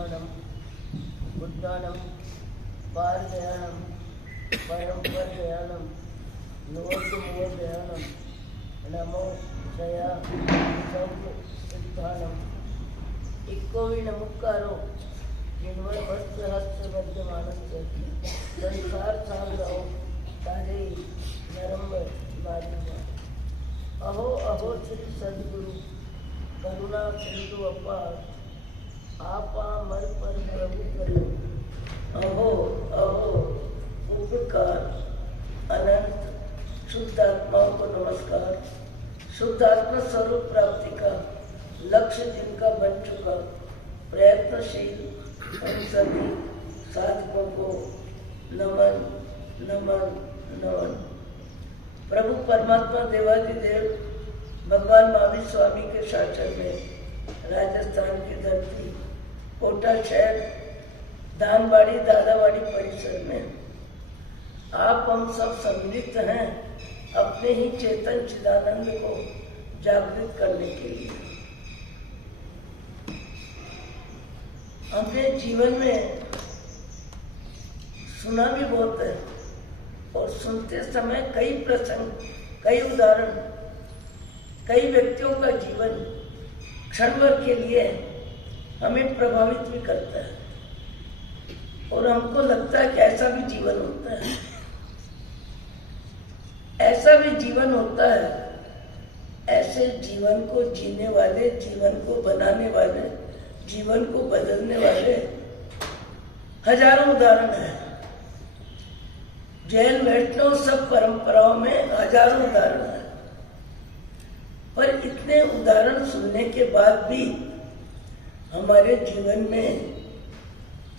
ज्ञानम बुद्धानम पारदयानम परमपदयानम नवोदयानम नमो दया सौख्य सिद्धानम इक्को भी नमुकारो निर्मल वस्त्र हस्त मध्यमानस्य संसार सागरो तारे नरम माधुर्य अहो अहो श्री सद्गुरु करुणा सिंधु अपार आपा मर पर प्रभु करो अहो अहो उपकार अनंत शुद्ध आत्माओं को नमस्कार। शुद्ध आत्मा स्वरूप प्राप्ति का लक्ष्य जिनका बन चुका प्रयत्नशील उन सभी साधकों को नमन नमन नमन। प्रभु परमात्मा देवादिदेव भगवान महावीर स्वामी के शासन में राजस्थान की धरती कोटा शहर दानवाड़ी दादावाड़ी परिसर में आप हम सब सम्मिलित हैं अपने ही चेतन चिदानंद को जागृत करने के लिए। हमने जीवन में सुना भी बहुत है और सुनते समय कई प्रसंग कई उदाहरण कई व्यक्तियों का जीवन क्षण भर के लिए हमें प्रभावित भी करता है और हमको लगता है कि ऐसा भी जीवन होता है, ऐसा भी जीवन होता है। ऐसे जीवन को जीने वाले, जीवन को बनाने वाले, जीवन को बदलने वाले हजारों उदाहरण हैं। जैन वैष्णव सब परंपराओं में हजारों उदाहरण हैं, पर इतने उदाहरण सुनने के बाद भी हमारे जीवन में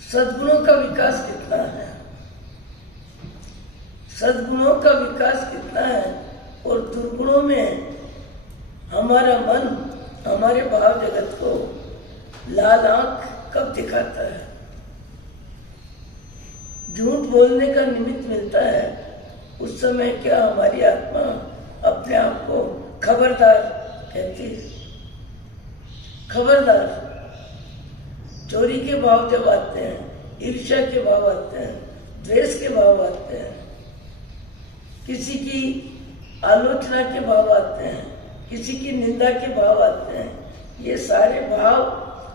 सद्गुणों का विकास कितना है, सद्गुणों का विकास कितना है और दुर्गुणों में हमारा मन हमारे भाव जगत को लाल आंख कब दिखाता है। झूठ बोलने का निमित्त मिलता है उस समय क्या हमारी आत्मा अपने आप को खबरदार कहती है। खबरदार। चोरी के भाव जब आते हैं, ईर्ष्या के भाव आते हैं, द्वेष के भाव आते हैं, किसी की आलोचना के भाव आते हैं, किसी की निंदा के भाव आते हैं, ये सारे भाव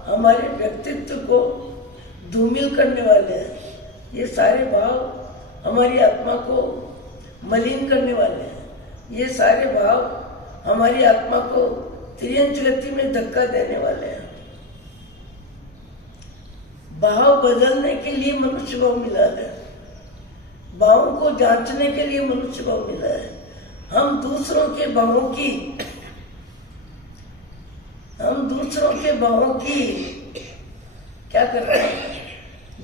हमारे व्यक्तित्व को धूमिल करने वाले हैं। ये सारे भाव हमारी आत्मा को मलिन करने वाले हैं। ये सारे भाव हमारी आत्मा को त्रियंच गति में धक्का देने वाले हैं। भाव बदलने के लिए मनुष्य भाव मिला है, भावों को जांचने के लिए मनुष्य भाव मिला है। हम दूसरों के भावों की क्या कर रहे हैं?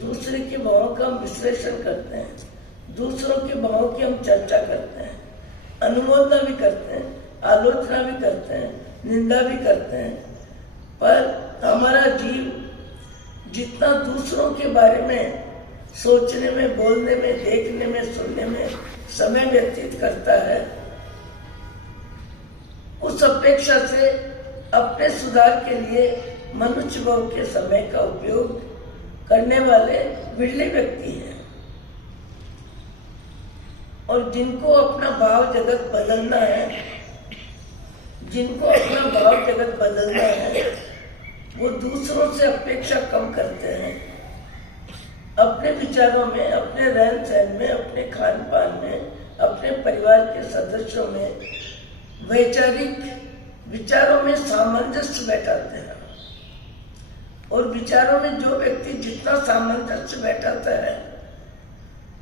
दूसरे के भावों का हम विश्लेषण करते हैं, दूसरों के भावों की हम चर्चा करते हैं, अनुमोदना भी करते हैं, आलोचना भी करते हैं, निंदा भी करते हैं। पर हमारा जीव जितना दूसरों के बारे में सोचने में, बोलने में, देखने में, सुनने में समय व्यतीत करता है, उस अपेक्षा से अपने सुधार के लिए मनुष्य भाव के समय का उपयोग करने वाले विरले व्यक्ति हैं। और जिनको अपना भाव जगत बदलना है, जिनको अपना भाव जगत बदलना है, वो दूसरों से अपेक्षा कम करते हैं। अपने विचारों में, अपने रहन सहन में, अपने खान पान में, अपने परिवार के सदस्यों में वैचारिक विचारों में सामंजस्य बैठाते हैं। और विचारों में जो व्यक्ति जितना सामंजस्य बैठाता है,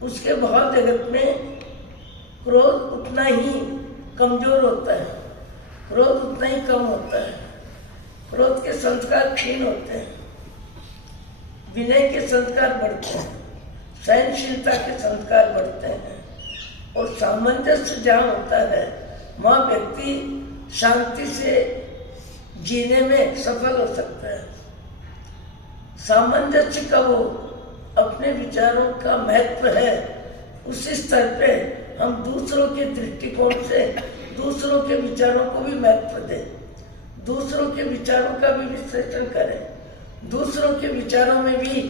उसके भाव जगत में क्रोध उतना ही कमजोर होता है, क्रोध उतना ही कम होता है, क्रोध के संस्कार क्षीण होते हैं, विनय के संस्कार बढ़ते हैं, सहनशीलता के संस्कार बढ़ते हैं। और सामंजस्य जहाँ होता है वहाँ व्यक्ति शांति से जीने में सफल हो सकता है। सामंजस्य का वो अपने विचारों का महत्व है, उसी स्तर पे हम दूसरों के दृष्टिकोण से दूसरों के विचारों को भी महत्व दें, दूसरों के विचारों का भी विश्लेषण करें, दूसरों के विचारों में भी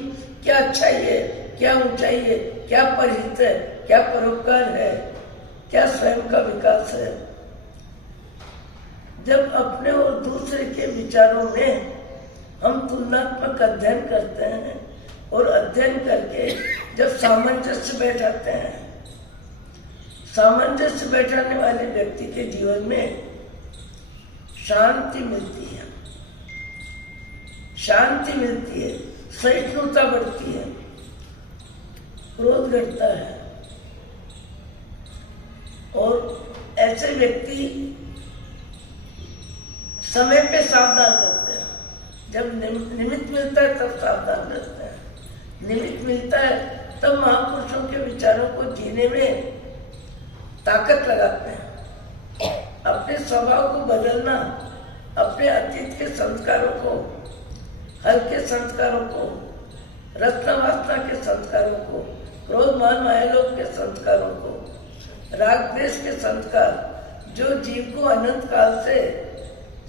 क्या अच्छाई है, क्या ऊंचाई है, क्या परहित है, क्या परोपकार है, क्या स्वयं का विकास है। जब अपने और दूसरे के विचारों में हम तुलनात्मक अध्ययन करते हैं और अध्ययन करके जब सामंजस्य बैठाते हैं, सामंजस्य बैठाने वाले व्यक्ति के जीवन में शांति मिलती है, शांति मिलती है, सहिष्णुता बढ़ती है, क्रोध घटता है। और ऐसे व्यक्ति समय पे सावधान रहते हैं। जब निमित्त मिलता है तब सावधान रहते हैं। निमित्त मिलता है तब महापुरुषों के विचारों को जीने में ताकत लगाते हैं। अपने स्वभाव को बदलना, अपने अतीत के संस्कारों को, हल्के संस्कारों को, रत्ना वासना के संस्कारों को, क्रोध मान मायालोभ के संस्कारों को, राग द्वेष के संस्कार जो जीव को अनंत काल से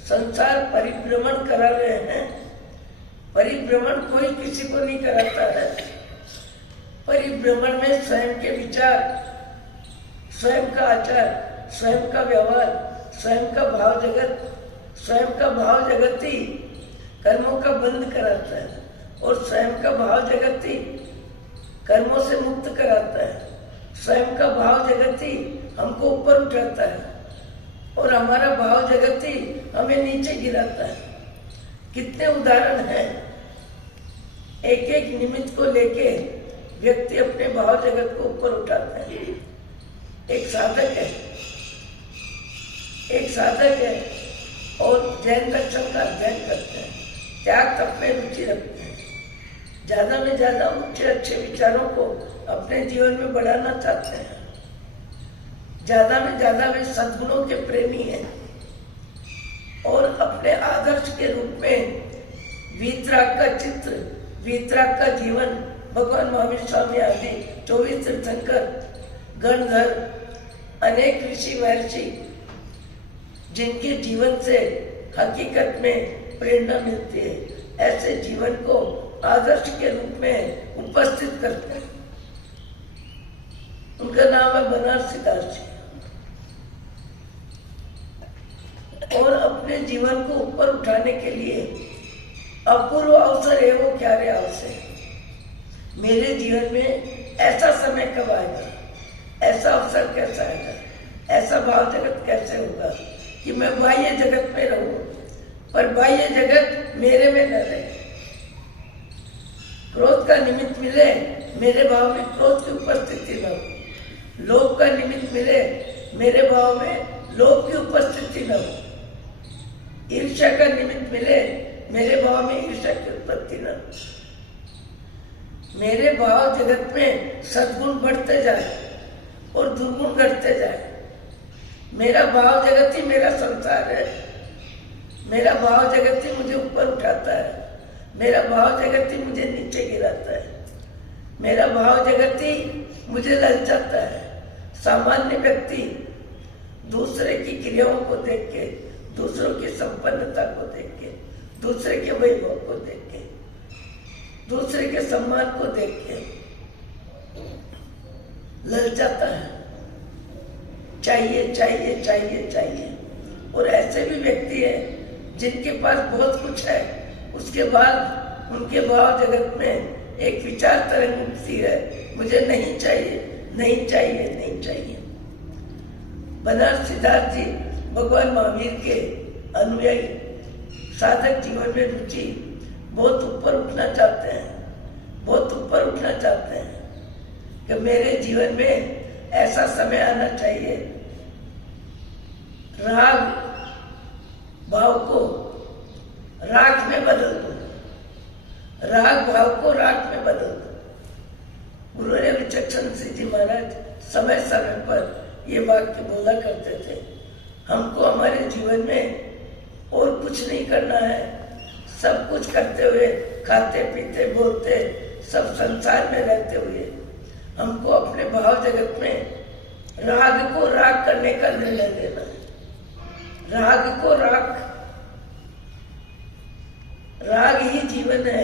संसार परिभ्रमण करा रहे हैं। परिभ्रमण कोई किसी को नहीं कराता है। परिभ्रमण में स्वयं के विचार, स्वयं का आचार, स्वयं का व्यवहार, स्वयं का भाव जगत, स्वयं का भाव जगत ही कर्मों का बंद कराता है और स्वयं का भाव जगत ही कर्मों से मुक्त कराता है। स्वयं का भाव जगत ही हमको ऊपर उठाता है और हमारा भाव जगत ही हमें नीचे गिराता है। कितने उदाहरण हैं। एक एक निमित्त को लेके व्यक्ति अपने भाव जगत को ऊपर उठाते हैं। एक साधक है, एक साधक है और जैन दर्शन का अध्ययन करते हैं, त्याग तप में रुचि रखते हैं, ज्यादा में ज्यादा ऊंचे अच्छे विचारों को अपने जीवन में बढ़ाना चाहते हैं, ज्यादा में ज्यादा वे सद्गुणों के प्रेमी हैं और अपने आदर्श के रूप में वीतराग का चित्र, वीतराग का जीवन भगवान महावीर स्वामी आदि 24 तीर्थंकर, गणधर, अनेक ऋषि महर्षि जिनके जीवन से हकीकत में प्रेरणा मिलती है, ऐसे जीवन को आदर्श के रूप में उपस्थित करते हैं। उनका नाम है बनारसी दास जी। और अपने जीवन को ऊपर उठाने के लिए अपूर्व अवसर है वो क्या रे अवसर। मेरे जीवन में ऐसा समय कब आएगा, ऐसा अवसर कैसा आएगा, ऐसा भाव जगत कैसे होगा कि मैं बाह्य जगत में रहूं पर बाह्य जगत मेरे में न रहे। क्रोध का निमित्त मिले मेरे भाव में क्रोध की उपस्थिति न हो, लोभ का निमित्त मिले मेरे भाव में लोभ की उपस्थिति न हो, ईर्ष्या का निमित्त मिले मेरे भाव में ईर्ष्या की उत्पत्ति न हो। मेरे भाव जगत में सद्गुण बढ़ते जाए और दुर्गुण घटते जाए। मेरा भाव जगत ही मेरा संसार है। मेरा भाव जगत ही मुझे ऊपर उठाता है, मेरा भाव जगत ही मुझे नीचे गिराता है, मेरा भाव जगत ही मुझे ललचाता है। सामान्य व्यक्ति दूसरे की क्रियाओं को देख के, दूसरों की संपन्नता को देख के, दूसरे के वैभव को देख के, दूसरे के सम्मान को देख के ललचाता है, चाहिए चाहिए चाहिए चाहिए। और ऐसे भी व्यक्ति हैं जिनके पास बहुत कुछ है, उसके बाद उनके भाव जगत में एक विचार तरंग उठती है, मुझे नहीं चाहिए नहीं चाहिए नहीं चाहिए। बनारसी दास जी भगवान महावीर के अनुयायी, साधक जीवन में रुचि, बहुत ऊपर उठना चाहते हैं, बहुत ऊपर उठना चाहते हैं कि मेरे जीवन में ऐसा समय आना चाहिए राग भाव को राग में बदल दो, राग भाव को राग में बदल दो। गुरु ने विचक्षण सिंह जी महाराज समय समय पर ये वाक्य बोला करते थे। हमको हमारे जीवन में और कुछ नहीं करना है, सब कुछ करते हुए, खाते पीते बोलते सब संसार में रहते हुए हमको अपने भाव जगत में राग को राग करने का निर्णय लेना है। राग को राग राग ही जीवन है,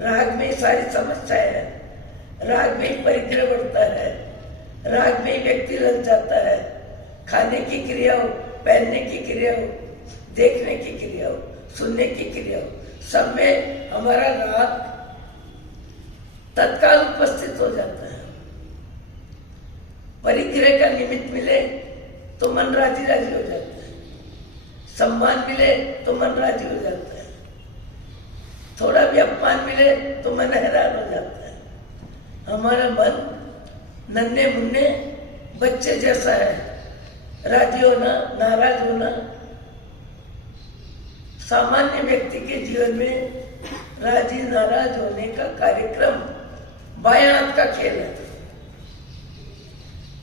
राग में ही सारी समस्याएं है, राग में ही परिग्रह बढ़ता है, राग में ही व्यक्ति लग जाता है। खाने की क्रिया हो, पहनने की क्रिया हो, देखने की क्रिया हो, सुनने की क्रिया हो, सब में हमारा राग तत्काल उपस्थित हो जाता है। परिग्रह का निमित्त मिले तो मन राजी राजी हो जाता है, सम्मान मिले तो मन राजी हो जाता है, थोड़ा भी अपमान मिले तो मन हैरान हो जाता है। हमारा मन नन्हे मुन्ने बच्चे जैसा है, राजी होना, नाराज होना। सामान्य व्यक्ति के जीवन में राजी नाराज होने का कार्यक्रम बाएं हाथ का खेल है।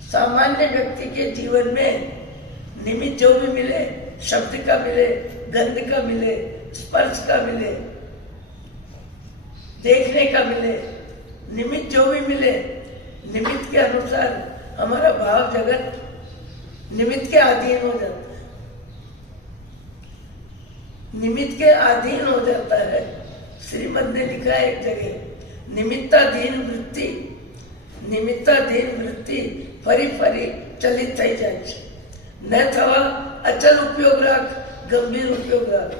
सामान्य व्यक्ति के जीवन में निमित्त जो भी मिले, शब्द का मिले, गंध का मिले, स्पर्श का मिले, देखने का मिले, निमित्त जो भी मिले, निमित्त के अनुसार हमारा भाव जगत निमित्त के अधीन हो जाता है, निमित्त के अधीन हो जाता है। श्रीमद ने लिखा है एक जगह, निमित्ताधीन वृत्ति, निमित्ताधीन वृत्ति फरी फरी चलित થઈ જાય છે, न थवा अचल उपयोग राख, गंभीर उपयोग राख।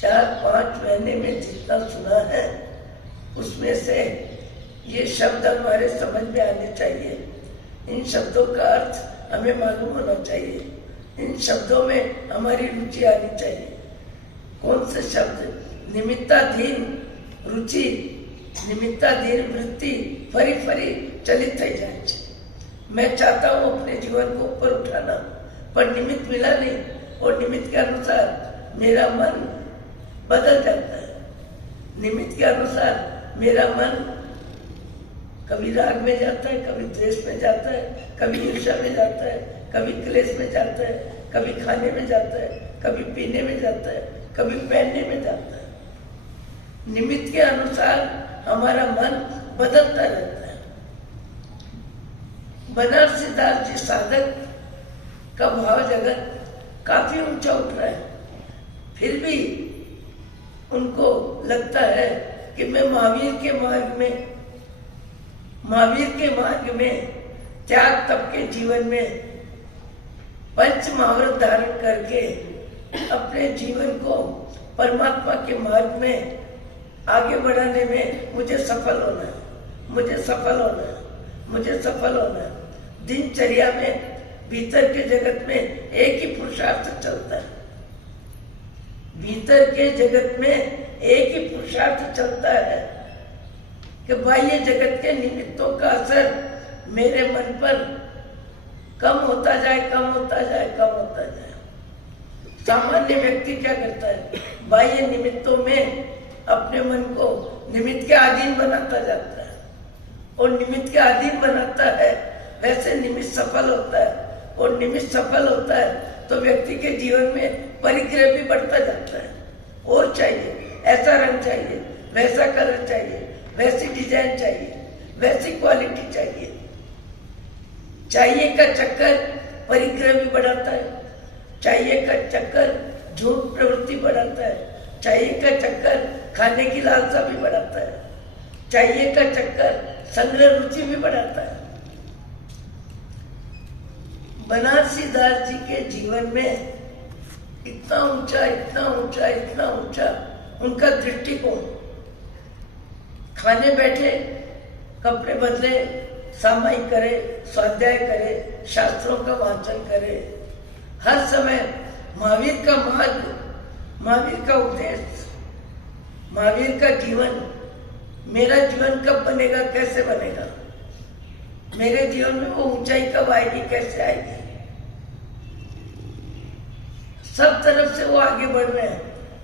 4-5 महीने में जितना सुना है उसमें से ये शब्द हमारे समझ में आने चाहिए। इन शब्दों का अर्थ हमें मालूम होना चाहिए, इन शब्दों में हमारी रुचि आनी चाहिए। कौन से शब्द? निमित्ताधीन रुचि, निमित्ताधीन वृत्ति फरी फरी चलित થઈ જાય છે। मैं चाहता हूँ अपने जीवन को ऊपर उठाना, पर निमित्त मिला नहीं, और निमित्त के अनुसार मेरा मन बदल जाता है। निमित्त के अनुसार मेरा मन कभी राग में जाता है, कभी द्वेष में जाता है, कभी ईर्ष्या में जाता है, कभी क्लेश में जाता है, कभी खाने में जाता है, कभी पीने में जाता है, कभी पहनने में जाता है। निमित्त के अनुसार हमारा मन बदलता रहता है। बनारसी दास जी साधक का भाव जगत काफी ऊंचा उठ रहा है, फिर भी उनको लगता है कि मैं महावीर के मार्ग में त्याग तप के जीवन में पंच महाव्रत धारण करके अपने जीवन को परमात्मा के मार्ग में आगे बढ़ाने में मुझे सफल होना है, मुझे सफल होना है, मुझे सफल होना है। दिनचर्या में भीतर के जगत में एक ही पुरुषार्थ चलता है, भीतर के जगत में एक ही पुरुषार्थ चलता है कि बाह्य जगत के निमित्तों का असर मेरे मन पर कम होता जाए, कम होता जाए, कम होता जाए। सामान्य व्यक्ति क्या करता है? बाह्य निमित्तों में अपने मन को निमित्त के अधीन बनाता जाता है, और निमित्त के अधीन बनाता है, वैसे निमित्त सफल होता है, और निमित्त सफल होता है तो व्यक्ति के जीवन में परिग्रह भी बढ़ता जाता है। और चाहिए, ऐसा रंग चाहिए, वैसा कलर चाहिए, वैसी डिजाइन चाहिए, वैसी क्वालिटी चाहिए। चाहिए का चक्कर परिग्रह भी बढ़ाता है, चाहिए का चक्कर झूठ प्रवृत्ति बढ़ाता है, चाहिए का चक्कर खाने की लालसा भी बढ़ाता है, चाहिए का चक्कर संग्रह रुचि भी बढ़ाता है। बनारसी दास जी के जीवन में इतना ऊंचा, इतना ऊंचा, इतना ऊंचा उनका दृष्टिकोण। खाने बैठे, कपड़े बदले, सामायिक करे, स्वाध्याय करे, शास्त्रों का वाचन करे, हर समय महावीर का मार्ग, महावीर का उपदेश, महावीर का जीवन। मेरा जीवन कब बनेगा, कैसे बनेगा, मेरे जीवन में वो ऊंचाई कब आएगी, कैसे आएगी। सब तरफ से वो आगे बढ़ रहे हैं।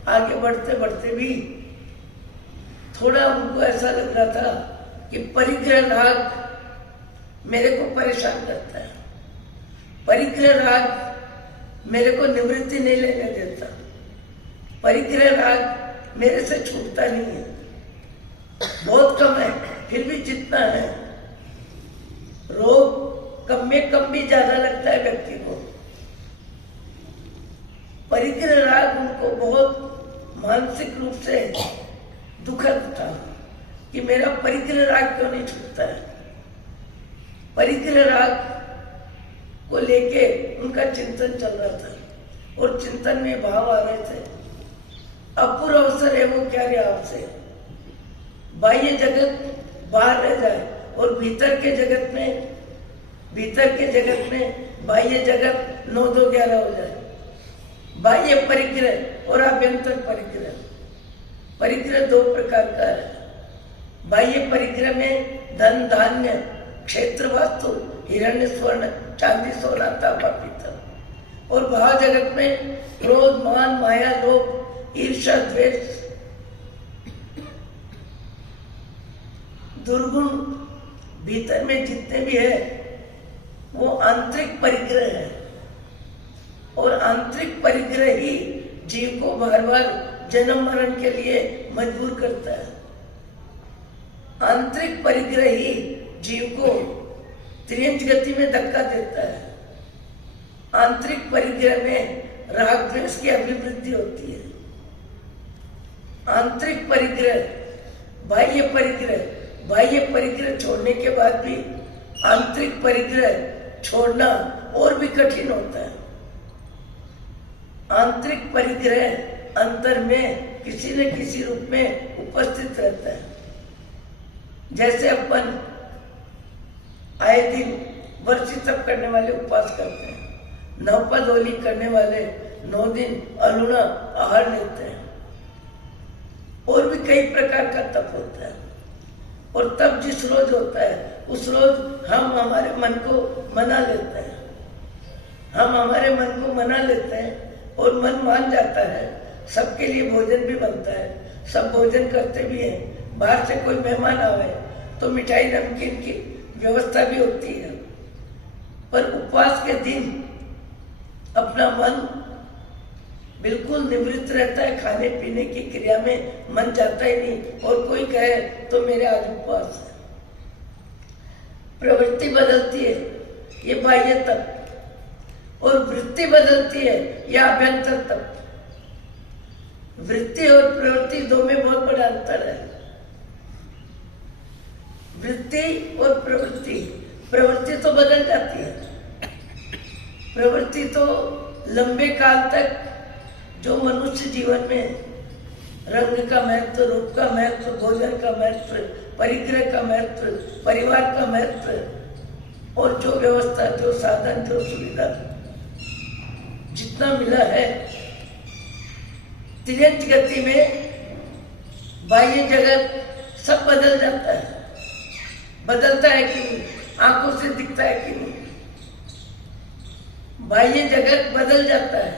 आगे बढ़ते बढ़ते भी थोड़ा उनको ऐसा लग रहा था कि परिग्रह राग मेरे को परेशान करता है, परिग्रह राग मेरे को निवृत्ति नहीं लेने देता, परिग्रह राग मेरे से छूटता नहीं है, बहुत कम है, फिर भी जितना है। रोग कम में कम भी ज्यादा लगता है व्यक्ति को। परिग्रह राग उनको को बहुत मानसिक रूप से दुखद था कि मेरा परिग्रह राग क्यों नहीं छूटता है। परिग्रह राग को लेके उनका चिंतन चल रहा था और चिंतन में भाव आ रहे थे, अपूर्व अवसर है वो क्या रे आपसे, बाह्य जगत बाहर रह जाए और भीतर के जगत में बाह्य जगत 9-2-11 हो जाए। बाह्य परिग्रह और आभ्यंतर परिग्रह। परिग्रह 2 प्रकार का है। बाह्य परिग्रह में धन धान्य क्षेत्र वास्तु हिरण्य स्वर्ण चांदी सोना तांबा पीतल, और भाव जगत में क्रोध मान माया लोभ ईर्ष्या द्वेष दुर्गुण भीतर में जितने भी है वो आंतरिक परिग्रह है, और आंतरिक परिग्रह ही जीव को बार बार जन्म मरण के लिए मजबूर करता है। आंतरिक परिग्रह ही जीव को त्रियंच गति में धक्का देता है। आंतरिक परिग्रह में राग द्वेष की अभिवृद्धि होती है। आंतरिक परिग्रह बाह्य परिग्रह छोड़ने के बाद भी आंतरिक परिग्रह छोड़ना और भी कठिन होता है। आंतरिक परिग्रह अंतर में किसी न किसी रूप में उपस्थित रहता है। जैसे अपन आए दिन वर्षी तप करने वाले उपवास करते हैं, नवपदोली करने वाले 9 दिन अरुणा आहार लेते हैं, और भी कई प्रकार का तप होता है। और तब जिस रोज होता है उस रोज हम हमारे मन को मना लेते हैं, और मन मान जाता है। सबके लिए भोजन भी बनता है, सब भोजन करते भी हैं। बाहर से कोई मेहमान आवे तो मिठाई नमकीन की व्यवस्था भी होती है, पर उपवास के दिन अपना मन बिल्कुल निवृत्त रहता है, खाने पीने की क्रिया में मन जाता ही नहीं। और कोई कहे तो मेरे आज उपवास है। प्रवृत्ति बदलती है, ये बाह्य तप, और वृत्ति बदलती है, यह आभ्यंतर तप। वृत्ति और प्रवृत्ति 2 में बहुत बड़ा अंतर है। वृत्ति और प्रवृत्ति तो बदल जाती है। प्रवृत्ति तो लंबे काल तक जो मनुष्य जीवन में रंग का महत्व, रूप का महत्व, भोजन का महत्व, परिग्रह का महत्व, परिवार का महत्व, और जो व्यवस्था, जो साधन, जो सुविधा जितना मिला है, तिर्यंच गति में बाह्य जगत सब बदल जाता है। बदलता है कि नहीं? आंखों से दिखता है कि नहीं? बाह्य जगत बदल जाता है।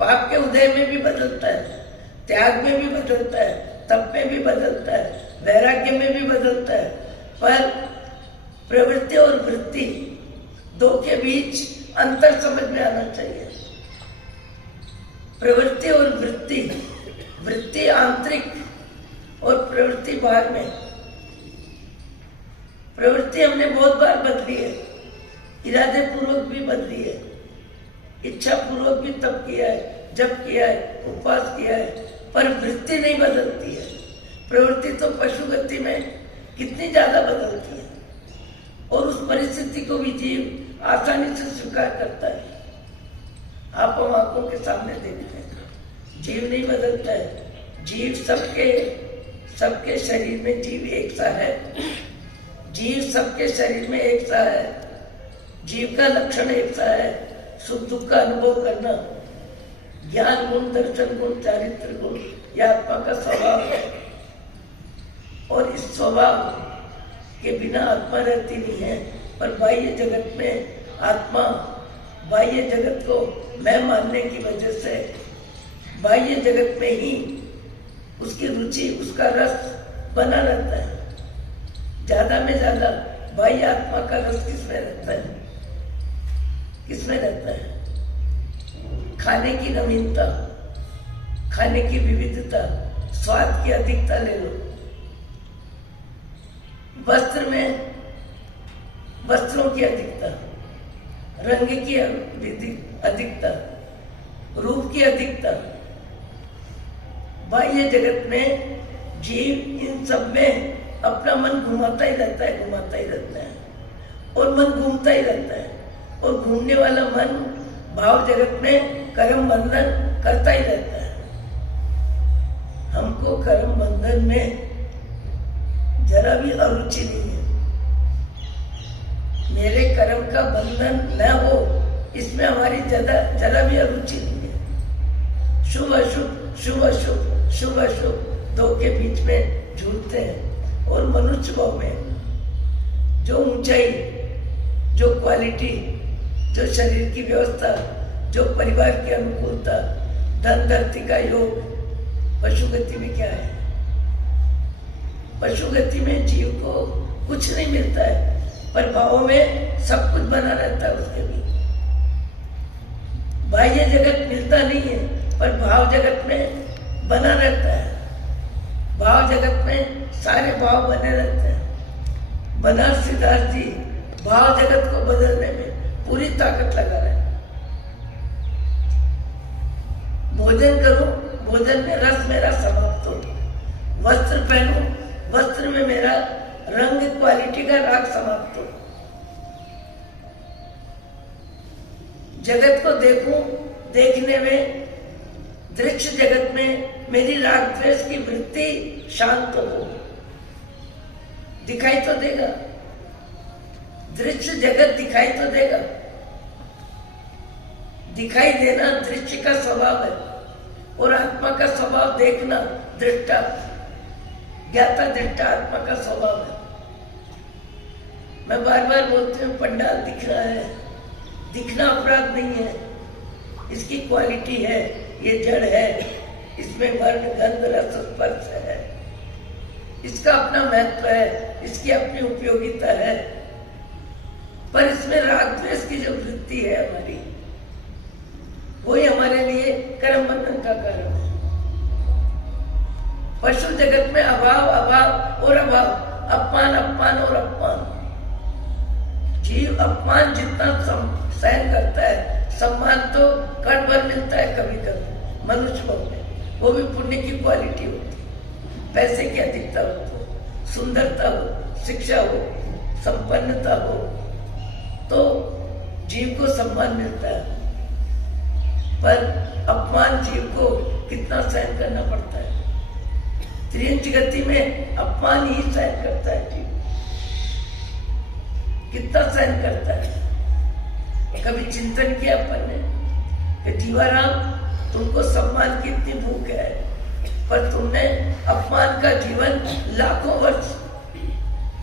पाप के उदय में भी बदलता है, त्याग में भी बदलता है, तप में भी बदलता है, वैराग्य में भी बदलता है। पर प्रवृत्ति और वृत्ति 2 के बीच अंतर समझ में आना चाहिए। प्रवृत्ति और वृत्ति आंतरिक और प्रवृत्ति बाहर में। प्रवृत्ति हमने बहुत बार बदली है, इरादे पूर्वक भी बदली है, इच्छा पूर्वक भी तप किया है, जप किया है, उपवास किया है, पर वृत्ति नहीं बदलती है। प्रवृत्ति तो पशु गति में कितनी ज्यादा बदलती है, और उस परिस्थिति को भी जीव आसानी से स्वीकार करता है। आप हम आंखों के सामने देखते हैं, जीव नहीं बदलता है। जीव सबके शरीर में जीव एक सा है। जीव सबके शरीर में एक सा है। जीव का लक्षण एक सा है, सुख दुख का अनुभव करना, ज्ञान गुण, दर्शन गुण, चारित्र गुण, यह आत्मा का स्वभाव है। और इस स्वभाव के बिना आत्मा रहती नहीं है। पर बाह्य जगत में आत्मा बाह्य जगत को मैं मानने की वजह से बाह्य जगत में ही उसकी रुचि, उसका रस बना रहता है। ज्यादा में ज्यादा बाह्य आत्मा का रस किसमें रहता है? किसमें रहता है? खाने की नवीनता, खाने की विविधता, स्वाद की अधिकता ले लो। वस्त्र में वस्त्रों की अधिकता, रंग की अधिकता, रूप की अधिकता, बाह्य जगत में जीव इन सब में अपना मन घुमाता ही रहता है और मन घूमता ही रहता है और घूमने वाला मन भाव जगत में कर्म बंधन करता ही रहता है। हमको कर्म बंधन में जरा भी अरुचि नहीं है। मेरे कर्म का बंधन न हो इसमें हमारी जरा भी अरुचि नहीं है। शुभ अशुभ शुभ अशुभ शुभ अशुभ दो के बीच में झूलते हैं और मनुष्य भाव में जो ऊंचाई, जो क्वालिटी, जो शरीर की व्यवस्था, जो परिवार की अनुकूलता, धन धरती का योग, पशु गति में क्या है? पशु गति में जीव को कुछ नहीं मिलता है, पर भावों में सब कुछ बना रहता है उसके भी। बाह्य जगत मिलता नहीं है, पर भाव जगत में बना रहता है। भाव जगत में सारे भाव बने रहते हैं। बनारस सिद्धार्थ जी भाव जगत को बदलने में पूरी ताकत लगा रहे हैं। भोजन करूं, भोजन में रस मेरा समाप्त हो। वस्त्र पहनूं, वस्त्र में मेरा रंग क्वालिटी का राग समाप्त हो। जगत को देखूं, देखने में दृश्य जगत में मेरी राग द्वेष की वृत्ति शांत हो। दिखाई तो देगा, दृश्य जगत दिखाई तो देगा। दिखाई देना दृश्य का स्वभाव है और आत्मा का स्वभाव देखना, दृष्टा ज्ञाता दृष्टा आत्मा का स्वभाव है। मैं बार बार बोलती हूँ पंडाल दिख रहा है, दिखना अपराध नहीं है, इसकी क्वालिटी है, ये जड़ है, इसमें वर्ण गंध रस स्पर्श है, इसका अपना महत्व है, इसकी अपनी उपयोगिता है, पर इसमें राग द्वेष की जो वृत्ति है हमारी, वही हमारे लिए कर्म बंधन का कारण है। पशु जगत में अभाव अभाव और अभाव, अपमान अपमान और अपमान। जीव अपमान जितना सहन करता है, सम्मान तो कण भर मिलता है कभी कभी मनुष्य को में, वो भी पुण्य की क्वालिटी होती। पैसे की अधिकता हो, सुंदरता हो, शिक्षा हो, संपन्नता हो, तो जीव को सम्मान मिलता है। पर अपमान जीव को कितना सहन करना पड़ता है। त्रियंच गति में अपमान ही सहन करता है जीव, कितना सहन करता है। कभी चिंतन किया अपन ने कि जीवाराम तुमको सम्मान की इतनी भूख है, पर तुमने अपमान का जीवन लाखों वर्ष,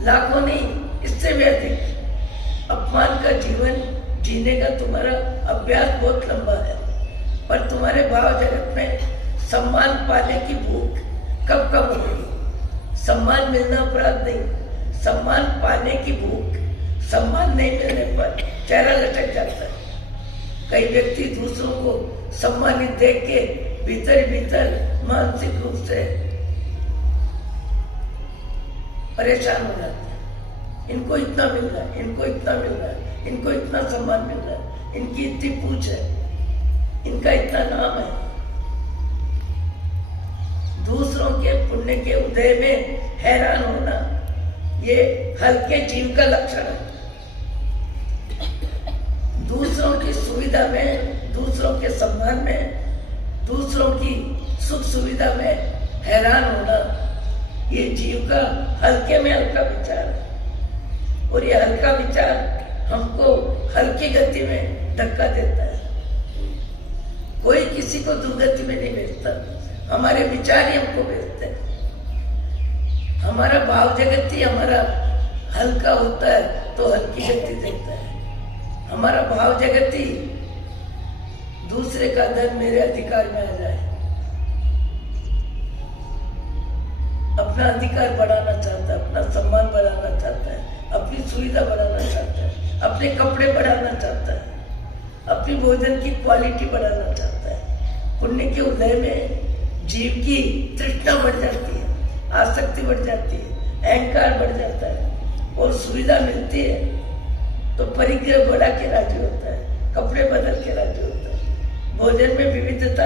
लाखों नहीं इससे भी अधिक अपमान का जीवन जीने का तुम्हारा अभ्यास बहुत लंबा है, पर तुम्हारे भाव जगत में सम्मान पाने की भूख कब कब होगी। सम्मान मिलना अपराध नहीं, सम्मान पाने की भूख। सम्मान नहीं मिलने पर चेहरा लटक जाता है। कई व्यक्ति दूसरों को सम्मानित देख के भीतर भीतर मानसिक रूप से परेशान हो जाते हैं। इनको इतना मिल रहा है, इनको इतना मिल रहा है, इनको इतना सम्मान मिल रहा है, इनकी इतनी पूछ है, इनका इतना नाम है। दूसरों के पुण्य के उदय में हैरान होना, ये हल्के जीव का लक्षण है। दूसरों की सुविधा में, दूसरों के सम्मान में, दूसरों की सुख सुविधा में हैरान होना, ये जीव का हल्के में हल्का विचार है। और ये हल्का विचार हमको हल्की गति में धक्का देता है। कोई किसी को दुर्गति में नहीं भेजता, हमारे विचार ही हमको भेजते हैं। हमारा भाव जगत ही हमारा हल्का होता है तो हल्की गति देता है। हमारा भाव जगत ही दूसरे का धन मेरे अधिकार में आ जाए, अपना अधिकार बढ़ाना चाहता है, अपना सम्मान बढ़ाना चाहता है, अपनी सुविधा बढ़ाना चाहता है, अपने कपड़े बढ़ाना चाहता है, अपनी भोजन की क्वालिटी बढ़ाना चाहता है। पुण्य के उदय में जीव की तृष्णा बढ़ जाती है, आसक्ति बढ़ जाती है, अहंकार बढ़ जाता है, और सुविधा मिलती है तो परिग्रह बढ़ा के राजी होता है, कपड़े बदल के राजी होता है, भोजन में विविधता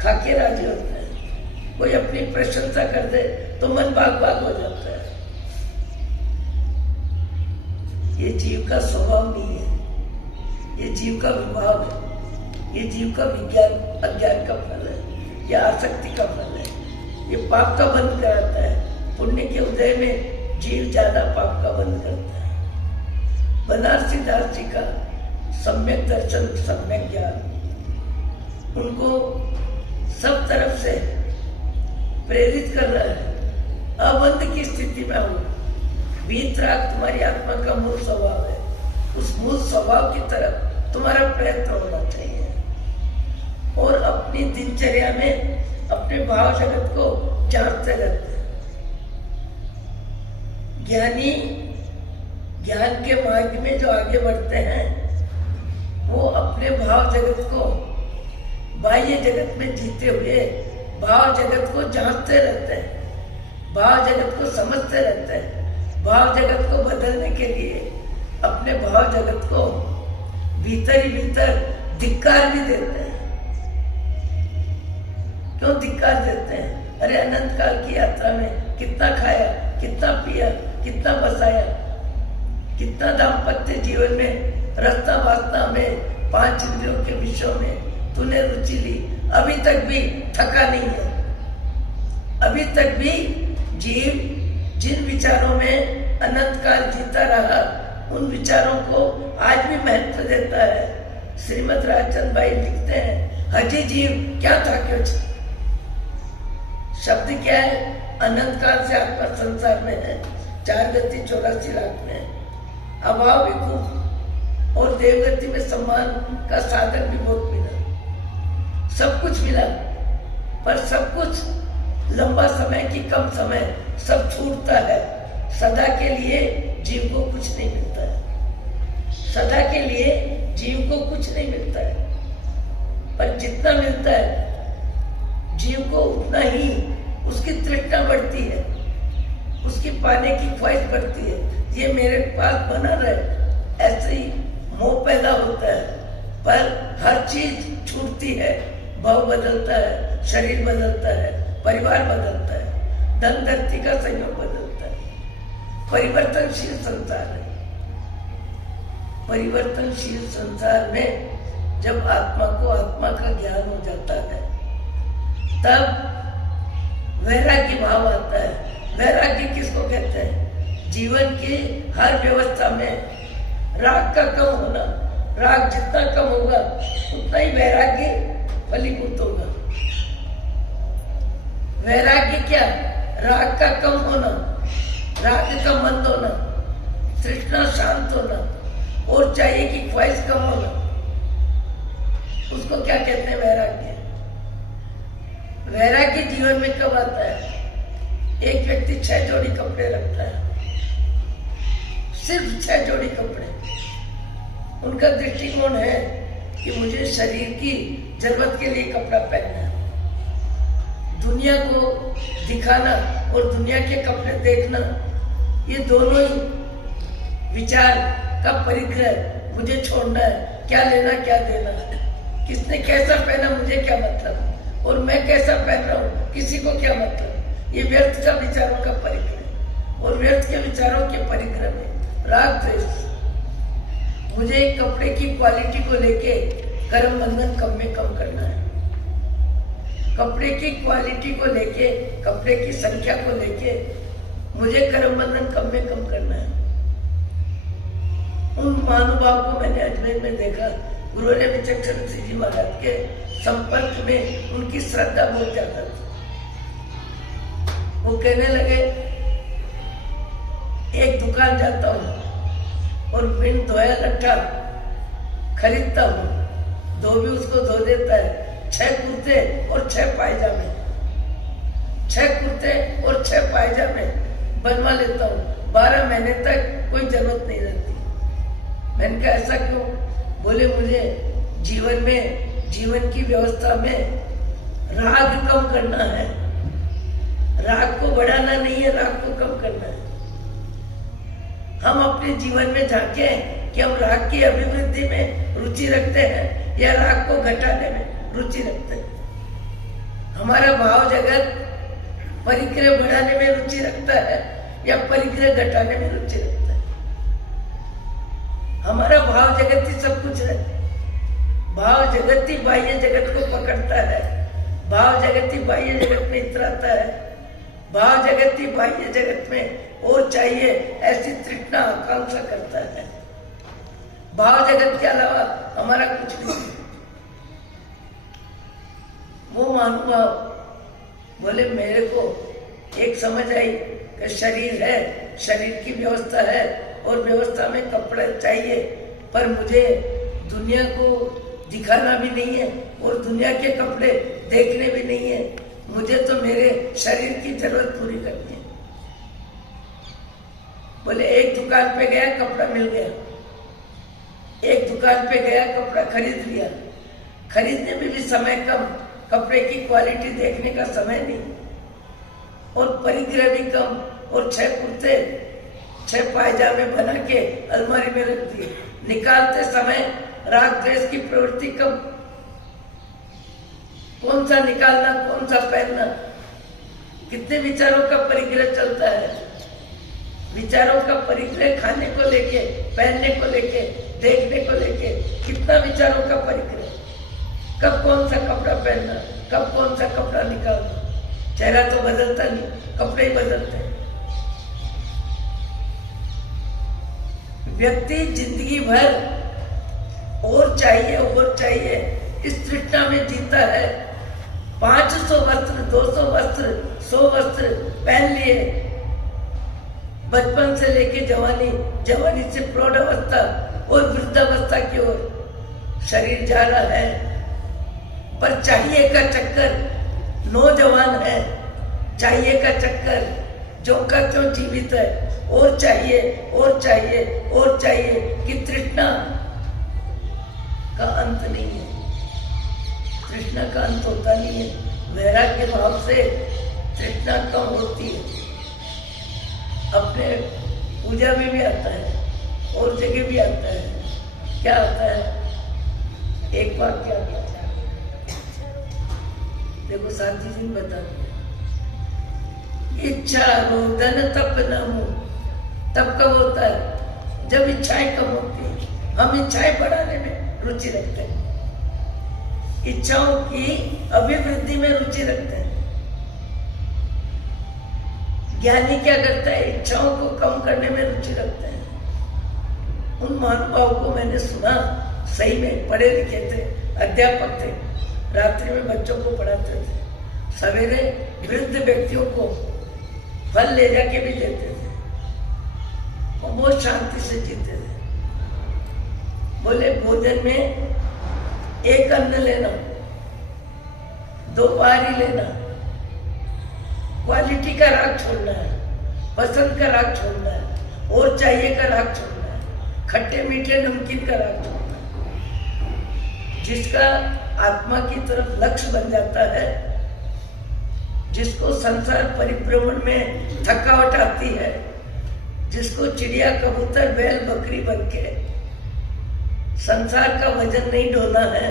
खा के राजी होता है, कोई अपनी प्रशंसा कर दे तो मन भाग भाग हो जाता है। ये जीव का स्वभाव नहीं है, ये जीव का विभाव है, ये जीव का विज्ञान अज्ञान का फल है, ये आसक्ति का फल है। ये पाप का बंध कराता है। पुण्य के उदय में जीव ज्यादा पाप का बंध करता है। बनारसी दास जी का सम्यक दर्शन, सम्यक ज्ञान उनको सब तरफ से प्रेरित कर रहा है। अबंध की स्थिति में हो, वीतराग तुम्हारी आत्मा का मूल स्वभाव है, उस मूल स्वभाव की तरफ तुम्हारा प्रयत्न होना चाहिए। और अपनी दिनचर्या में अपने भाव जगत को जांचते रहते हैं। ज्ञानी ज्ञान के मार्ग में जो आगे बढ़ते हैं वो अपने भाव जगत को बाह्य जगत में जीते हुए भाव जगत को जांचते रहते हैं, भाव जगत को समझते रहते हैं, भाव जगत को बदलने के लिए अपने भाव जगत को भीतर ही भीतर धिक्कार भी देते हैं। क्यों धिक्कार देते हैं? अरे अनंत काल की यात्रा में कितना खाया, कितना पिया, कितना बसाया, कितना दाम्पत्य जीवन में रस्ता वासना में 5 इंद्रियों के विषयों में तूने रुचि ली, अभी तक भी थका नहीं है। अभी तक भी जीव जिन विचारों में अनंत काल जीता रहा उन विचारों को आज भी महत्व देता है। श्रीमद राजचंद्र भाई लिखते हैं, हजी जीव क्या था क्यों? शब्द क्या है? अनंत काल से आत्मा संसार में है, 4 गति 84 लाख में है, अभाव भी खूब और देवगति में सम्मान का साधन भी बहुत मिला, सब कुछ मिला, पर सब कुछ लंबा समय की कम समय सब छूटता है। सदा के लिए जीव को कुछ नहीं मिलता है, सदा के लिए जीव को कुछ नहीं मिलता है, पर जितना मिलता है जीव को उतना ही उसकी तृष्णा बढ़ती है, उसकी पाने की ख्वाहिश बढ़ती है। ये मेरे पास बना रहे, ऐसे ही मोह पैदा होता है। पर हर चीज छूटती है, भाव बदलता है, शरीर बदलता है, परिवार बदलता है, धन धरती का संयोग बदलता है। परिवर्तनशील संसार है। परिवर्तनशील संसार में जब आत्मा को आत्मा का ज्ञान हो जाता है तब वैराग्य भाव आता है। वैराग्य किसको कहते हैं? जीवन की हर व्यवस्था में राग का कम होना। राग जितना कम होगा उतना ही वैराग्य फलीभूत होगा। वैराग्य क्या? राग का कम होना, राग का मंद होना, तृष्णा शांत होना और चाहिए की ख्वाहिश कम होना, उसको क्या कहते हैं? वैराग्य। वैराग्य जीवन में कब आता है? एक व्यक्ति 6 जोड़ी कपड़े रखता है, सिर्फ 6 जोड़ी कपड़े। उनका दृष्टिकोण है कि मुझे शरीर की जरूरत के लिए कपड़ा पहनना है। दुनिया को दिखाना और दुनिया के कपड़े देखना, ये दोनों ही विचार का परिग्रह। मुझे छोड़ना है, क्या लेना क्या देना, किसने कैसा पहना मुझे क्या मतलब, और मैं कैसा पहन रहा हूँ किसी को क्या मतलब। ये व्यर्थ का विचारों का परिग्रह, और व्यर्थ के विचारों के परिग्रह में राग द्वेष। मुझे एक कपड़े की क्वालिटी को लेके कर्म बंधन कम में कम करना है। कपड़े की क्वालिटी को लेके, कपड़े की संख्या को लेके मुझे कर्म बंधन कम में कम करना है। उन महानुभाव को मैंने अजमेर में देखा। गुरु ने विचक्षण सिंह जी महाराज के संपर्क में उनकी श्रद्धा बहुत ज्यादा थी। वो कहने लगे, एक दुकान जाता हूँ और बिन धोया लट्ठा खरीदता हूँ, धोबी उसको धो देता है। 6 कुर्ते और 6 पायजामे, 6 कुर्ते और 6 पायजामे बनवा लेता हूँ। 12 महीने तक कोई जरूरत नहीं रहती। मैंने कहा ऐसा क्यों? बोले मुझे जीवन में, जीवन की व्यवस्था में राग कम करना है। राग को बढ़ाना नहीं है, राग को कम करना है। हम अपने जीवन में झांके कि हम राग की अभिवृद्धि में रुचि रखते हैं या राग को घटाने में रुचि रखते हैं। हमारा भाव जगत परिग्रह बढ़ाने में रुचि रखता है या परिग्रह घटाने में रुचि रखता है? हमारा भाव जगत ही सब कुछ है। भाव जगत ही बाह्य जगत को पकड़ता है, भाव जगत ही बाह्य जगत में इतराता है, भाव जगत ही बाह्य जगत में और चाहिए ऐसी तृष्णा आकांक्षा करता है। भाव जगत के अलावा हमारा कुछ नहीं। वो महानुभाव बोले मेरे को एक समझ आई कि शरीर है, शरीर की व्यवस्था है और व्यवस्था में कपड़े चाहिए, पर मुझे दुनिया को दिखाना भी नहीं है और दुनिया के कपड़े देखने भी नहीं है। मुझे तो मेरे शरीर की जरूरत पूरी करनी है। बोले एक दुकान पे गया, कपड़ा मिल गया। एक दुकान पे गया, कपड़ा खरीद लिया। खरीदने में भी समय कम, कपड़े की क्वालिटी देखने का समय नहीं, और परिग्रह भी कम, और 6 कुर्ते 6 पायजामे बना के अलमारी में रख दिए। निकालते समय राग द्वेष की प्रवृत्ति कम। कौन सा निकालना, कौन सा पहनना, कितने विचारों का परिग्रह चलता है। विचारों का परिग्रह खाने को लेके, पहनने को लेके, देखने को लेके, कितना विचारों का परिग्रह। कब कौन सा कपड़ा पहनना, कब कौन सा कपड़ा निकालना। चेहरा तो बदलता नहीं, कपड़े ही बदलते हैं। व्यक्ति जिंदगी भर और चाहिए इस तृष्णा में जीता है। 500 वस्त्र, 200 वस्त्र, 100 वस्त्र पहन लिए, बचपन से लेके जवानी, जवानी से प्रौढ़ावस्था और वृद्धावस्था की ओर शरीर जा रहा है, पर चाहिए का चक्कर नौजवान है। चाहिए का चक्कर जो का त्यों जीवित है। और चाहिए और चाहिए और चाहिए कि तृष्णा का अंत नहीं है। तृष्णा का अंत होता नहीं है। वैराग्य भाव से तृष्णा कम होती है। अपने पूजा में भी आता है और जगह भी आता है। क्या आता है? एक बार क्या आता है देखो, साथी जी ने बता दिया। इच्छा रोदन तप न हो। तब कब होता है? जब इच्छाएं कम होती है। हम इच्छाएं बढ़ाने में रुचि रखते हैं, इच्छाओं की अभिवृद्धि में रुचि रखते हैं। ज्ञानी क्या करता है? इच्छाओं को कम करने में रुचि रखते हैं। उन महानुभावों को मैंने सुना, सही में पढ़े लिखे थे, अध्यापक थे, रात्रि में बच्चों को पढ़ाते थे, सवेरे वृद्ध व्यक्तियों को फल ले जाके भी देते थे और बहुत शांति से जीते थे। बोले भोजन में एक अन्न लेना, 2 बार ही लेना, क्वालिटी का राग छोड़ना है, पसंद का राग छोड़ना है, और चाहिए का राग छोड़ना है, खट्टे मीठे नमकीन का राग छोड़ना है। जिसका आत्मा की तरफ लक्ष्य बन जाता है, जिसको संसार परिभ्रमण में थकावट आती है, जिसको चिड़िया कबूतर बैल बकरी बनके संसार का वजन नहीं ढोना है,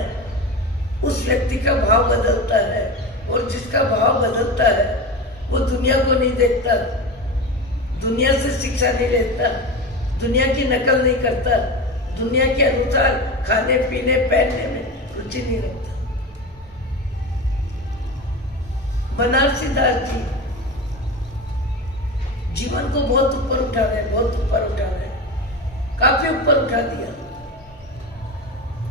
उस व्यक्ति का भाव बदलता है। और जिसका भाव बदलता है वो दुनिया को नहीं देखता, दुनिया से शिक्षा नहीं लेता, दुनिया की नकल नहीं करता, दुनिया के अनुसार खाने पीने पहनने में रुचि नहीं रखता। बनारसी दास जी जीवन को बहुत ऊपर उठा रहे, बहुत ऊपर उठा रहे, काफी ऊपर उठा दिया।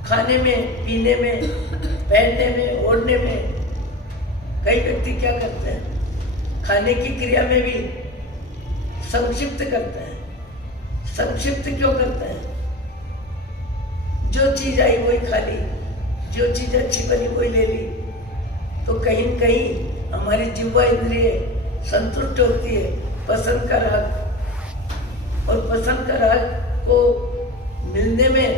खाने में, पीने में, पहनने में, ओढ़ने में। कई व्यक्ति क्या करते हैं? खाने की क्रिया में भी संक्षिप्त करते हैं। संक्षिप्त क्यों करते हैं? जो चीज आई वही खा ली, जो चीज अच्छी बनी वही ले ली, तो कहीं न कहीं हमारी जिह्वा इंद्रिय संतुष्ट होती है। पसंद का राग, और पसंद का राग को मिलने में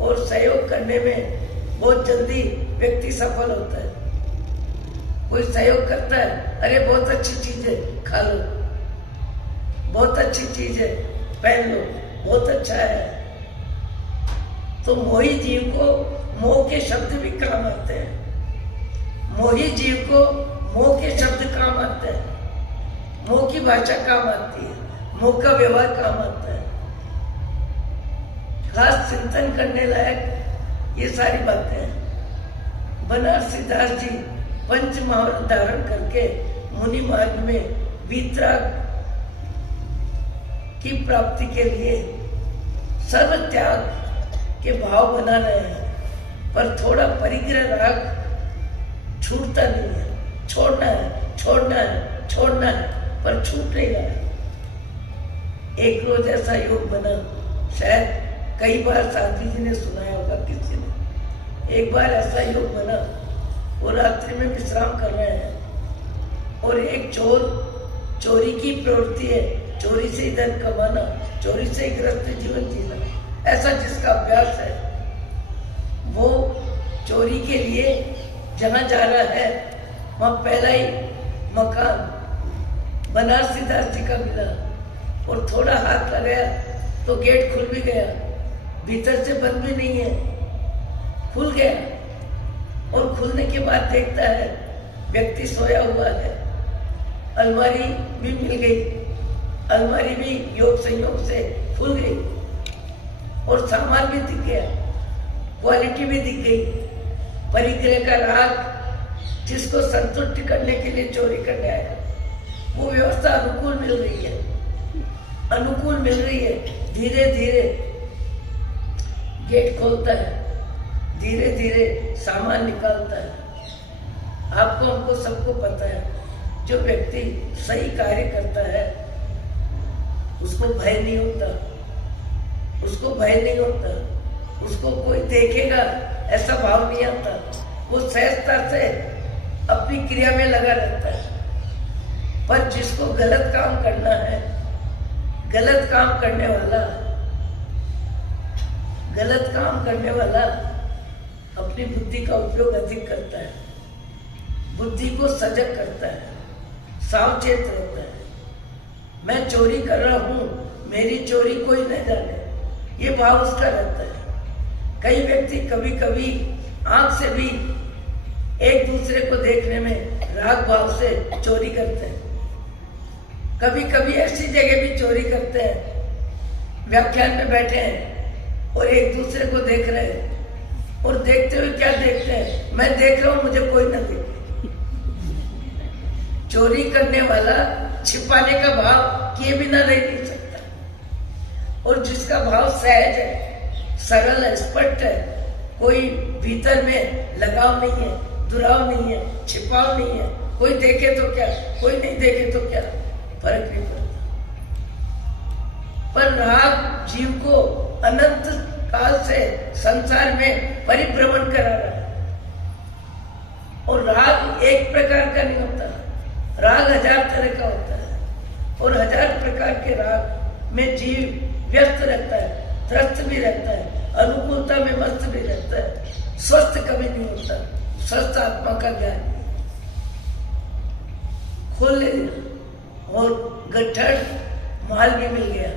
और सहयोग करने में बहुत जल्दी व्यक्ति सफल होता है। कोई सहयोग करता है, अरे बहुत अच्छी चीज है, खा लो, बहुत अच्छी चीज है, पहन लो, बहुत अच्छा है। तो मोही जीव को मोह के शब्द भी काम आते हैं। मोही जीव को मोह के शब्द काम आते हैं, मोह की भाषा काम आती है, मोह का व्यवहार काम आता है। खास चिंतन करने लायक ये सारी बातें हैं। बनारसी दास जी पंच महावरत धारण करके मुनि मार्ग में वीतराग की प्राप्ति के लिए सर्व त्याग के भाव बना रहे हैं, पर थोड़ा परिग्रह राग छूटता नहीं है। छोड़ना है, छोड़ना है, छोड़ना है, पर छूट नहीं रहा है। एक रोज ऐसा योग बना, शायद कई बार साथी जी ने सुनाया होगा किसी ने। एक बार ऐसा योग बना, वो रात्रि में विश्राम कर रहे हैं और एक चोर, चोरी की प्रवृत्ति है, चोरी से धन कमाना, चोरी से ग्रस्त जीवन जीना, ऐसा जिसका अभ्यास है, वो चोरी के लिए जहां जा रहा है वहां पहला ही मकान बनारसी दास जी का मिला और थोड़ा हाथ लगाया तो गेट खुल भी गया, भीतर से बंद भी नहीं है, खुल गया। और खुलने के बाद देखता है व्यक्ति सोया हुआ है। अलमारी भी मिल गई, अलमारी भी योग संयोग से खुल गई और सामान भी दिख गया, क्वालिटी भी दिख गई। परिग्रह का राग जिसको संतुष्ट करने के लिए चोरी करने आया, वो व्यवस्था अनुकूल मिल रही है, अनुकूल मिल रही है। धीरे धीरे गेट खोलता है, धीरे धीरे सामान निकालता है। आपको हमको सबको पता है, जो व्यक्ति सही कार्य करता है उसको भय नहीं होता, उसको भय नहीं होता, उसको कोई देखेगा ऐसा भाव नहीं आता। वो सहजता से अपनी क्रिया में लगा रहता है। पर जिसको गलत काम करना है, गलत काम करने वाला अपनी बुद्धि का उपयोग अधिक करता है, बुद्धि को सजग करता है, सावचेत रहता है। मैं चोरी कर रहा हूं, मेरी चोरी कोई न जाने, ये भाव उसका रहता है। कई व्यक्ति कभी कभी आंख से भी एक दूसरे को देखने में राग भाव से चोरी करते हैं। कभी कभी ऐसी जगह भी चोरी करते हैं, व्याख्यान में बैठे हैं और एक दूसरे को देख रहे हैं और देखते हुए क्या देखते हैं, मैं देख रहा हूं, मुझे कोई ना देखे। चोरी करने वाला छिपाने का भाव किए बिना रह नहीं सकता। और जिसका भाव सहज है, सरल है, स्पष्ट है, कोई भीतर में लगाव नहीं है, दुराव नहीं है, छिपाव नहीं है, कोई देखे तो क्या, कोई नहीं देखे तो क्या, फर्क नहीं पड़ता। पर राग जीव को अनंत काल से संसार में परिभ्रमण करा रहा है। और राग एक प्रकार का नहीं होता, राग 1000 तरह का होता है और 1000 प्रकार के राग में जीव व्यस्त रहता है, त्रस्त भी रहता है, अनुकूलता में मस्त भी रहता है, स्वस्थ कभी नहीं होता। स्वस्थ आत्मा का ज्ञान खोल और गट्ठर माल भी मिल गया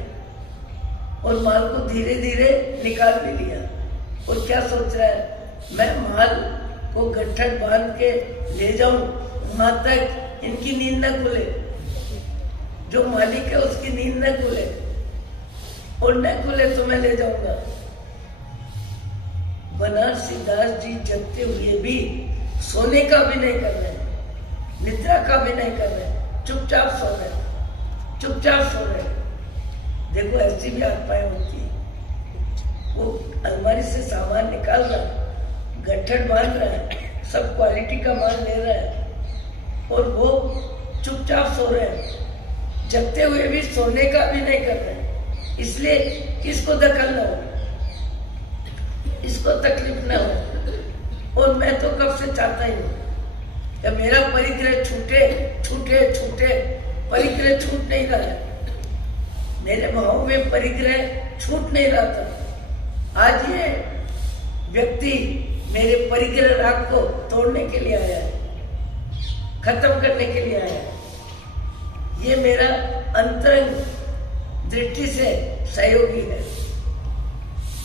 और माल को धीरे धीरे निकाल भी लिया। और क्या सोच रहा है, मैं माल को गट्ठर बांध के ले जाऊं वहां तक इनकी नींद न खुले, जो मालिक है उसकी नींद न खुले, और न खुले तो मैं ले जाऊंगा। बनारसी दास जी जगते हुए भी सोने का भी नहीं कर रहे, निद्रा का भी नहीं कर रहे, चुपचाप सो रहे, चुपचाप सो रहे। देखो ऐसी भी आत्माएं होती है, वो अलमारी से सामान निकाल रहा है, गट्ठर बांध रहा है, सब क्वालिटी का माल ले रहा है और वो चुपचाप सो रहे हैं। जगते हुए भी सोने का भी नहीं कर रहे, इसलिए किसको दखल न हो, इसको तकलीफ न हो। और मैं तो कब से चाहता ही हूं कि मेरा परिग्रह छूटे छूटे छूटे, परिग्रह छूट नहीं रहा है, मेरे भाव में परिग्रह छूट नहीं रहा था। आज ये व्यक्ति मेरे परिग्रह राग को तोड़ने के लिए आया है, खत्म करने के लिए आया है। ये मेरा अंतरंग दृष्टि से सहयोगी है,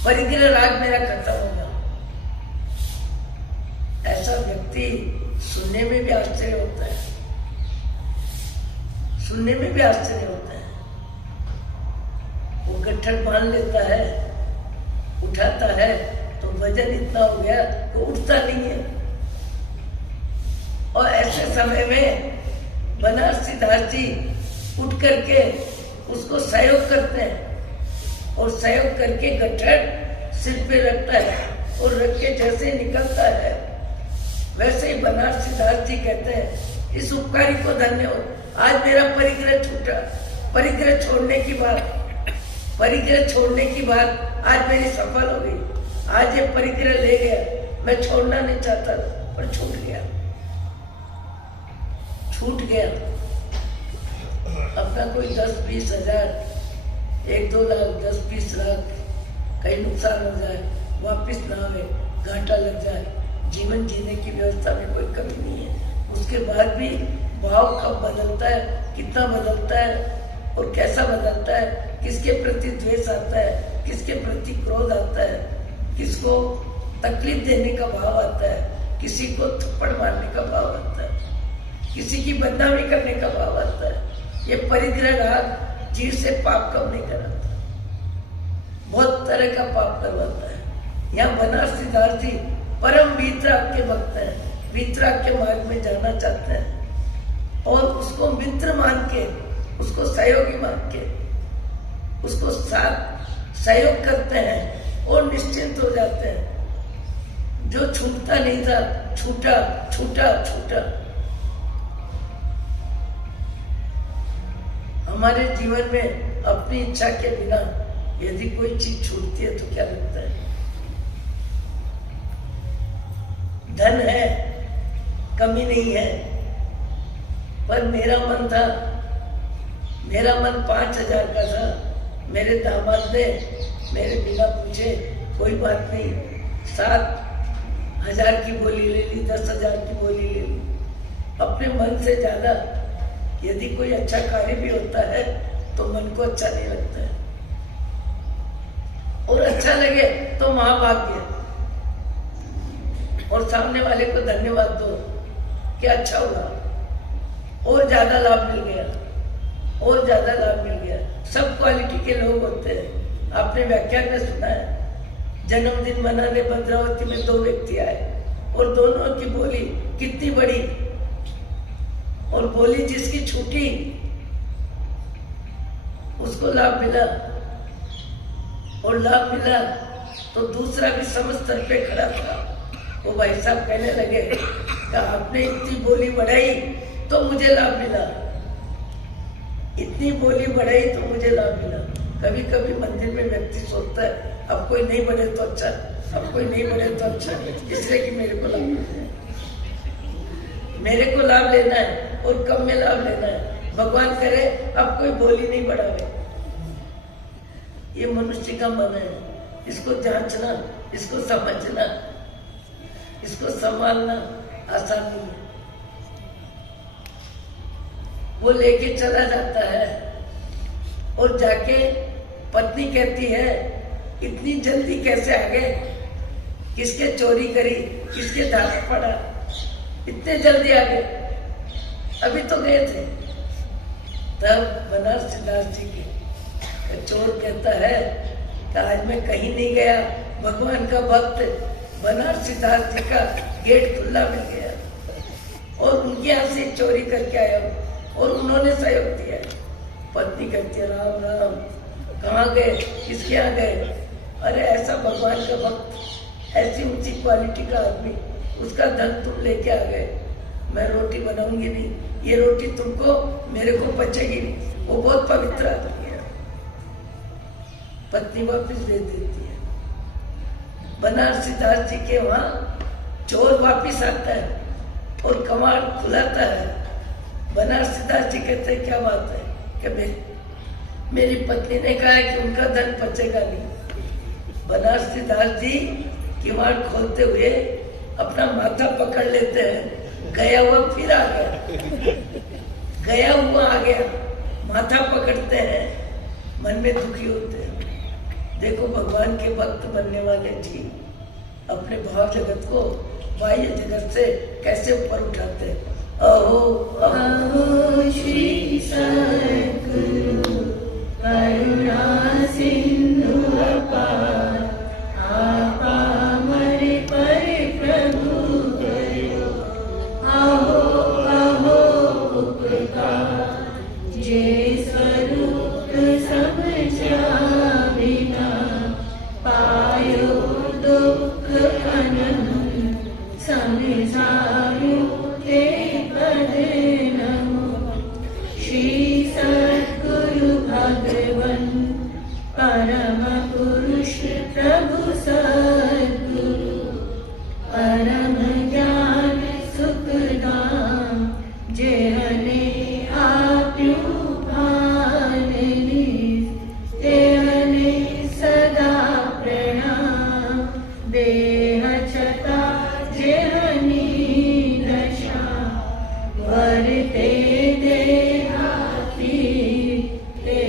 परिग्रह राग मेरा खत्म होगा। ऐसा व्यक्ति सुनने में भी आश्चर्य होता है, सुनने में भी आश्चर्य होता है। वो गट्ठर बांध लेता है, उठाता है तो वजन इतना हो गया वो उठता नहीं है। और ऐसे समय में बनारसीदास जी उठ करके उसको सहयोग करते हैं और सहयोग करके गट्ठर सिर पे रखता है और रख के जैसे निकलता है वैसे ही बनारसीदास जी कहते हैं इस उपकारी को धन्य हो, आज मेरा परिग्रह छूटा। परिग्रह छोड़ने की बात आज मेरी सफल हो गई। आज ये परिग्रह ले गया, मैं छोड़ना नहीं चाहता पर छूट गया। अपना कोई 10-20 हजार, 1-2 लाख, 10-20 लाख कहीं नुकसान हो जाए, वापिस ना आए, घाटा लग जाए, जीवन जीने की व्यवस्था में कोई कमी नहीं है। उसके बाद भी भाव कब बदलता है, कितना बदलता है और कैसा बदलता है, किसके प्रति द्वेष आता है, किसके प्रति क्रोध आता है, किसको तकलीफ देने का भाव आता है, किसी को थप्पड़ मारने का भाव आता है, किसी की बदनामी करने का भाव आता है। ये परिग्रह राग जीव से पाप कम नहीं कराता, बहुत तरह का पाप करवाता है। यहाँ बनारसीदास जी परम वीतराग के भक्त हैं, वीतराग के मार्ग में जाना चाहते हैं और उसको मित्र मान के, उसको सहयोगी मान के, उसको साथ सहयोग करते हैं और निश्चिंत हो जाते हैं। जो छूटता नहीं था छूटा छूटा छूटा। हमारे जीवन में अपनी इच्छा के बिना यदि कोई चीज छूटती है तो क्या लगता है? धन है, कमी नहीं है, पर मेरा मन 5,000 का था। मेरे दामाद ने मेरे बिना पूछे कोई बात नहीं 7,000 की बोली ले ली, 10,000 की बोली ले ली। अपने मन से ज्यादा यदि कोई अच्छा कार्य भी होता है तो मन को अच्छा नहीं लगता है, और अच्छा लगे तो महाभाग्य, और सामने वाले को धन्यवाद दो कि अच्छा हुआ, और ज्यादा लाभ मिल गया, और ज्यादा लाभ मिल गया। सब क्वालिटी के लोग होते हैं। आपने व्याख्यान में सुना है, जन्मदिन मनाने भद्रावती में 2 व्यक्ति आए और दोनों की बोली कितनी बड़ी, और बोली जिसकी छूटी उसको लाभ मिला, और लाभ मिला तो दूसरा भी समस्तर पे खड़ा था। वो भाई साहब कहने लगे कि आपने इतनी बोली बढ़ाई तो मुझे लाभ मिला, इतनी बोली बढ़ाई तो मुझे लाभ मिला। कभी कभी मंदिर में व्यक्ति सोचता है अब कोई नहीं बढ़े तो अच्छा, अब कोई नहीं बढ़े तो अच्छा, इसलिए कि मेरे को लाभ मिले, मेरे को लाभ लेना है और कम में लाभ लेना है। भगवान करे अब कोई बोली नहीं बढ़ावे। ये मनुष्य का मन है, इसको जांचना, इसको समझना, इसको संभालना आसान नहीं है। वो लेके चला जाता है और जाके पत्नी कहती है इतनी जल्दी कैसे आ गए, किसके चोरी करी, किसके धाक पड़ा, इतने जल्दी आ गए, अभी तो गए थे। तब बनारसीदास जी के चोर कहता है कि आज मैं कहीं नहीं गया, भगवान का भक्त बनारसीदास जी का गेट खुला मिल गया और उनके यहाँ से चोरी करके आया और उन्होंने सहयोग दिया। पत्नी कहती है राम राम, कहाँ गए, किसके यहाँ गए? अरे ऐसा भगवान का भक्त, ऐसी ऊंची क्वालिटी का आदमी, उसका धन तुम लेके आ गए। मैं रोटी बनाऊंगी नहीं, ये रोटी तुमको मेरे को पचेगी नहीं, वो बहुत पवित्र आदमी है। पत्नी वापिस दे देती है। बनारसीदास जी के वहां चोर वापिस आता है और कमाड़ खुलाता है। बनारसीदास जी कहते हैं क्या बात है कि मेरी पत्नी ने कहा है कि उनका धन पचेगा नहीं। बनारसीदास जी किवाड़ खोलते हुए अपना माथा पकड़ लेते हैं, गया हुआ फिर आ गया, गया हुआ आ गया, माथा पकड़ते हैं, मन में दुखी होते हैं। देखो भगवान के भक्त बनने वाले जी अपने भाव जगत को बाह्य जगत से कैसे ऊपर उठाते हैं। अहो अहो श्री सद्गुरु करुणा सिंधु अपार, आपा मरे पर प्रभु करो, अहो अहो उपकार। जे स्वरूप समझा बिना, पायो दुख अनंत, समझायो ते पद नमो। श्री सद्गुरु भगवन परम पुरुष प्रभु सद्गुरु, परम ज्ञान सुखदाम, जेहने आप्यु भान लीस, तेहने सदा प्रणाम। देह छता जेहनी दशा, वरते देहाती ते